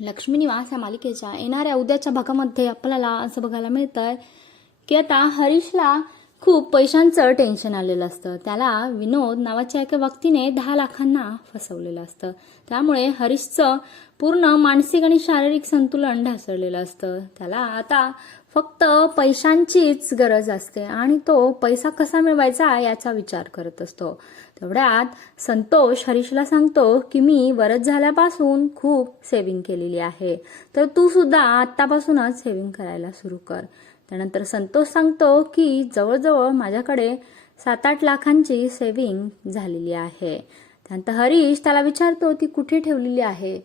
लक्ष्मी निवास या मालिकेच्या येणाऱ्या उद्याच्या भागामध्ये आपल्याला असं बघायला मिळतंय की आता हरीशला खूप पैशांचं टेन्शन आलेलं असतं. त्याला विनोद नावाच्या एका व्यक्तीने दहा लाखांना फसवलेलं असतं. त्यामुळे हरीशचं पूर्ण मानसिक आणि शारीरिक संतुलन ढासळलेलं असतं. त्याला आता फक्त पैशांचीच गरज असते आणि तो पैसा कसा मिळवायचा याचा विचार करत असतो. तेवढ्यात संतोष हरीशला सांगतो की मी वरद झाल्यापासून खूप सेव्हिंग केलेली आहे. तर तू सुद्धा आत्तापासूनच सेव्हिंग करायला सुरू कर. त्यानंतर संतोष सांगतो की जवळजवळ माझ्याकडे सात आठ लाखांची सेव्हिंग झालेली आहे. त्यानंतर हरीश त्याला विचारतो ती कुठे ठेवलेली आहे?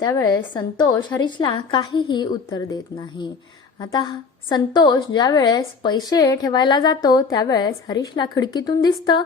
त्यावेळेस संतोष हरीशला काहीही उत्तर देत नाही. आता संतोष ज्या वेळेस पैसे ठेवायला जातो त्यावेळेस हरीशला खिडकीतून दिसतं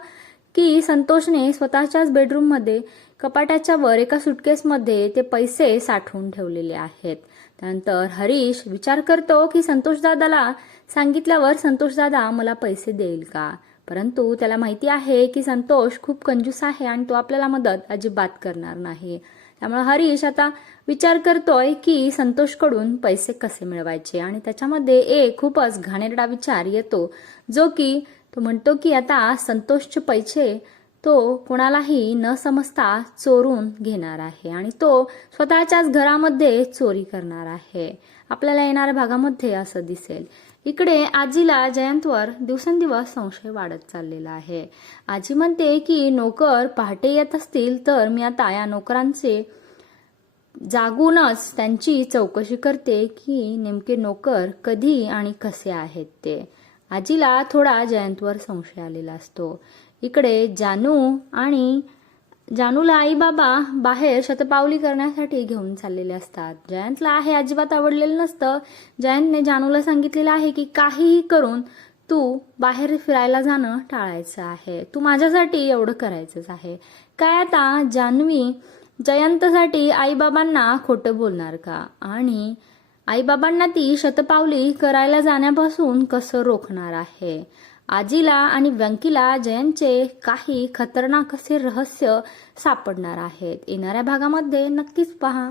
की संतोषने स्वतःच्याच बेडरूममध्ये कपाटाच्या वर एका सुटकेसमध्ये ते पैसे साठवून ठेवलेले आहेत. त्यानंतर हरीश विचार करतो की संतोषदादाला सांगितल्यावर संतोषदादा मला पैसे देईल का? परंतु त्याला माहिती आहे की संतोष खूप कंजूस आहे आणि तो आपल्याला मदत अजिबात करणार नाही. त्यामुळे हरीश आता विचार करतोय की संतोषकडून पैसे कसे मिळवायचे? आणि त्याच्यामध्ये एक खूपच घाणेरडा विचार येतो जो की तो म्हणतो की आता संतोषचे पैसे तो कोणालाही न समजता चोरून घेणार आहे आणि तो स्वतःच्याच घरामध्ये चोरी करणार आहे. आपल्याला येणाऱ्या भागामध्ये असं दिसेल. इकडे आजीला जयंतवर दिवसेंदिवस संशय वाढत चाललेला आहे. आजी म्हणते की नोकर पहाटे येत असतील तर मी आता या नोकरांचे जागूनच त्यांची चौकशी करते की नेमके नोकर कधी आणि कसे आहेत ते. आजीला थोडा जयंतवर संशय आलेला असतो. इकडे जानू आणि जानूला आई बाबा बाहेर शतपावली करण्यासाठी घेऊन चाललेले असतात. जयंतला हे अजिबात आवडलेलं नसतं. जयंतने जानूला सांगितलेलं आहे की काहीही करून तू बाहेर फिरायला जाणं टाळायचं आहे. तू माझ्यासाठी एवढं करायचंच आहे. काय आता जान्हवी जयंतसाठी आईबाबांना खोटं बोलणार का? आणि आईबाबांना ती शतपावली करायला जाण्यापासून कसं रोखणार आहे? आजीला आणि व्यंकीला जयंतचे काही खतरनाक असे रहस्य सापडणार आहेत. येणाऱ्या भागामध्ये नक्कीच पहा.